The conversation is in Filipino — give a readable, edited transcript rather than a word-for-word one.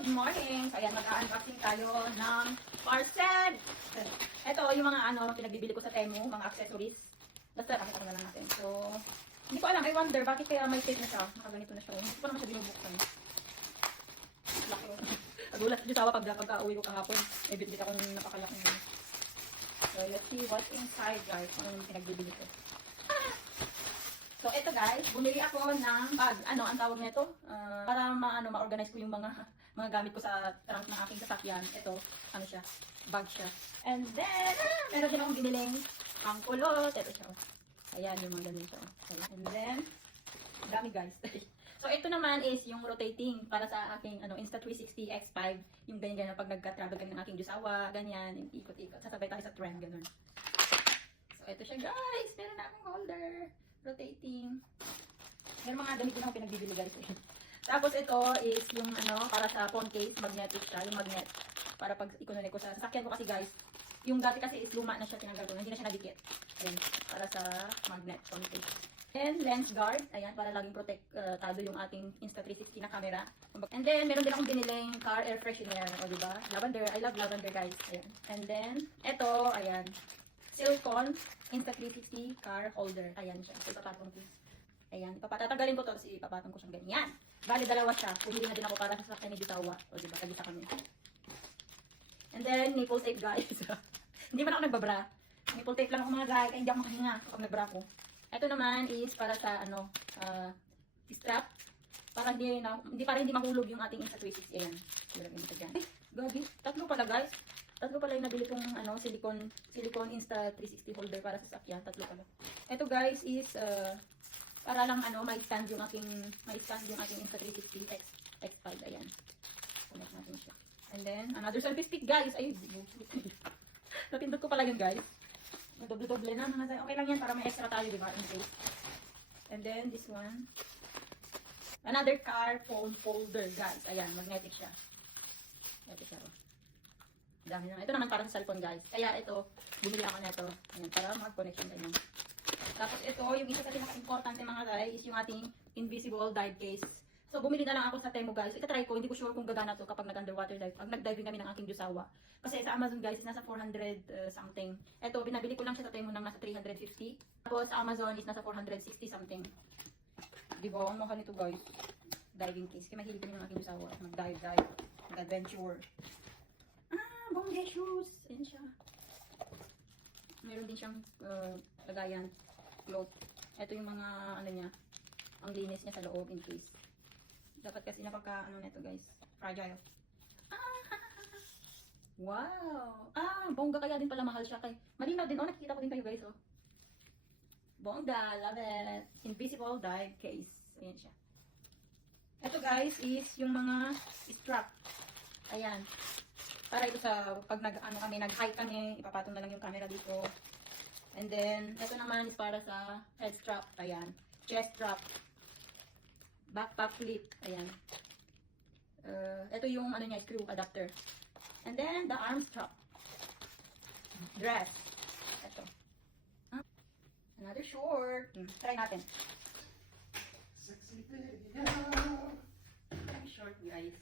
Good morning! So, ayan, mag-unboxing tayo ng parcel! Ito, yung mga pinagbibili ko sa Temu, mga accessories. Basta, pakita ko na lang natin. So, hindi ko alam, I wonder, bakit kaya may tape na siya? Nakaganito na siya. Hindi ko naman siya binubuksan. Laki yun. Nagulat siya tawa pagka-uwi ko kahapon. May bit-bit akong napakalaki. So, let's see what's inside, guys. Ano yung pinagbibili ko. So, ito guys, bumili ako ng bag. Ano, ang tawag nito? Para ma-organize ko yung mga gamit ko sa trunk ng aking sasakyan. Ito, ano siya? Bag siya. And then, meron din akong biniling pangkulot. Ito siya. Ayan, yung mga ganito. And then, dami guys. So, ito naman is yung rotating para sa aking Insta360 X5. Yung ganyan-ganyan pag nagka-travel kami ng aking Jusawa, ganyan, yung ikot-ikot. Satabay tayo sa trend, ganun. So, ito siya guys. Meron na akong holder. Rotating. Meron mga damit din ako pinagbibili guys. Tapos ito is yung para sa phone case, magnetic siya, yung magnet. Para pag ikununin ko sa sasakyan ko kasi guys, yung dati kasi is luma na siya, tinanggal ko, hindi na siya nadikit. Ayan, para sa magnet, phone case. And lens guard, ayan, para laging protektado yung ating Insta360 na camera. And then, meron din akong biniling car air freshener, o diba? Lavender, I love lavender guys. Ayan. And then, ito, ayan, silicone Insta360 car holder. Ayan siya. So, ipapatong ko. Ayan. Tatanggalin ko to kasi ipapatong ko siyang ganyan. Bali, dalawa siya. Pumili na din ako para sa sasakyan ni Bisawa. O, diba? Tagita kami. And then, nipple tape, guys. Hindi man ako nagbabra. Nipple tape lang ako mga guys. Kaya hindi ako makahinga kapag nagbra ko. Ito naman is para sa, strap. Para hindi mahulog yung ating Insta360. Ayan. Ilagay dito dyan. Ay, gagi. Tatlo pala, guys. Tatlo pala yung nabili kong silicone Insta360 holder para sa sakyan. Tatlo pala. Ito guys is para lang ma-stand yung aking Insta360 X5. Ayan. Connect natin siya. And then another selfie stick guys. Ay, napindot ko pala yun guys. Doble-doble na mga. Okay lang yan para may extra tayo, diba? In case. And then this one. Another car phone folder guys. Ayan, magnetic siya. Ito siya. Dami na. Ito naman para sa cellphone guys. Kaya ito, bumili ako nito. Ayan, para mag-connection ganyan. Tapos ito, yung isa kasi naka-importante mga guys, is yung ating invisible dive case. So, bumili na lang ako sa Temu guys. Ita-try ko, hindi ko sure kung gagana to kapag nag-underwater dive. Pag nag-diving kami ng aking Jusawa. Kasi sa Amazon guys, nasa 400 something. Ito, binabili ko lang siya sa Temu ng nasa 350. Tapos sa Amazon is nasa 460 something. Diba? Ang mahal nito guys. Diving case. Kaya mahilig kami ng aking Jusawa. Mag-dive, mag-adventure. Bongga shoes. Ayan siya. Meron din siyang lagayan. Cloth. Ito yung mga niya. Ang linis niya sa loob in case. Dapat kasi na pagka nito guys. Fragile. Wow. Bongga kaya din pala mahal siya. Malinaw din. Nakikita ko din kayo guys. Bongga. Love it. Invisible dive case. Ayan siya. Ito guys is yung mga strap. Ayan. Para ito sa pag nag-hike kami, ipapatong na lang yung camera dito. And then, ito naman is para sa head strap. Ayan. Chest strap. Backpack clip. Ayan. Ito yung screw adapter. And then, the arm strap. Dress. Ito. Another short. Try natin. Sexy video. Short guys.